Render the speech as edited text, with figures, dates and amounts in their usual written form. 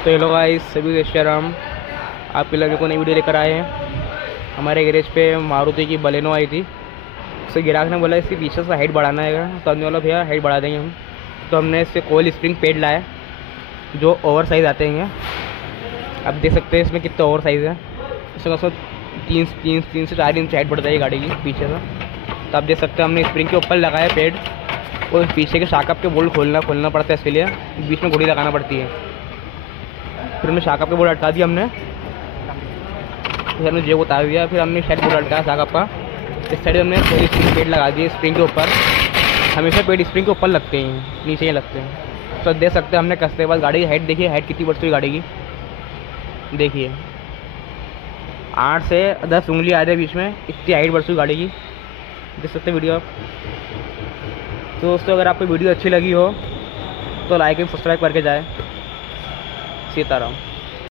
तो hello guys, सभी restaurant आपके लिए को नई वीडियो लेकर आए हैं। हमारे गैरेज पे मारुति की बलेनो आई थी। उससे ग्राहक ने बोला इसके पीछे से हाइट बढ़ाना है, तो हमने बोला भैया हाइट बढ़ा देंगे हम। तो हमने इससे कोयल स्प्रिंग पेड लाया जो ओवर साइज़ आते हैं। आप देख सकते हैं इसमें कितना ओवर साइज़ है। इसमें उसमें तीन से 4 इंच हाइट बढ़ जाएगी गाड़ी की पीछे से। तो आप देख सकते हैं हमने स्प्रिंग के ऊपर लगाया पेड, और पीछे के शाकअप के बोल्ट खोलना पड़ता है। इसके लिए बीच में घुड़ी लगाना पड़ती है। फिर हमने शाकअप के बोर्ड अटका दिया हमने, फिर हमने जेब उतार दिया। फिर हमने साइड बोर्ड अटकाया शाकअप का। इस साइड हमने कोई स्प्रिंग पेड लगा दिए स्प्रिंग के ऊपर। हमेशा पेड स्प्रिंग के ऊपर लगते हैं, नीचे ही लगते हैं। तो देख सकते हैं हमने कसते के बाद गाड़ी की हाइट देखिए, हाइट कितनी बढ़ती है गाड़ी की देखिए। 8 से 10 उंगली आ जाए बीच में, इतनी हाइट बढ़ती है गाड़ी की। देख सकते वीडियो आप। तो दोस्तों अगर आपको वीडियो अच्छी लगी हो तो लाइक एंड सब्सक्राइब करके जाए। सीताराम।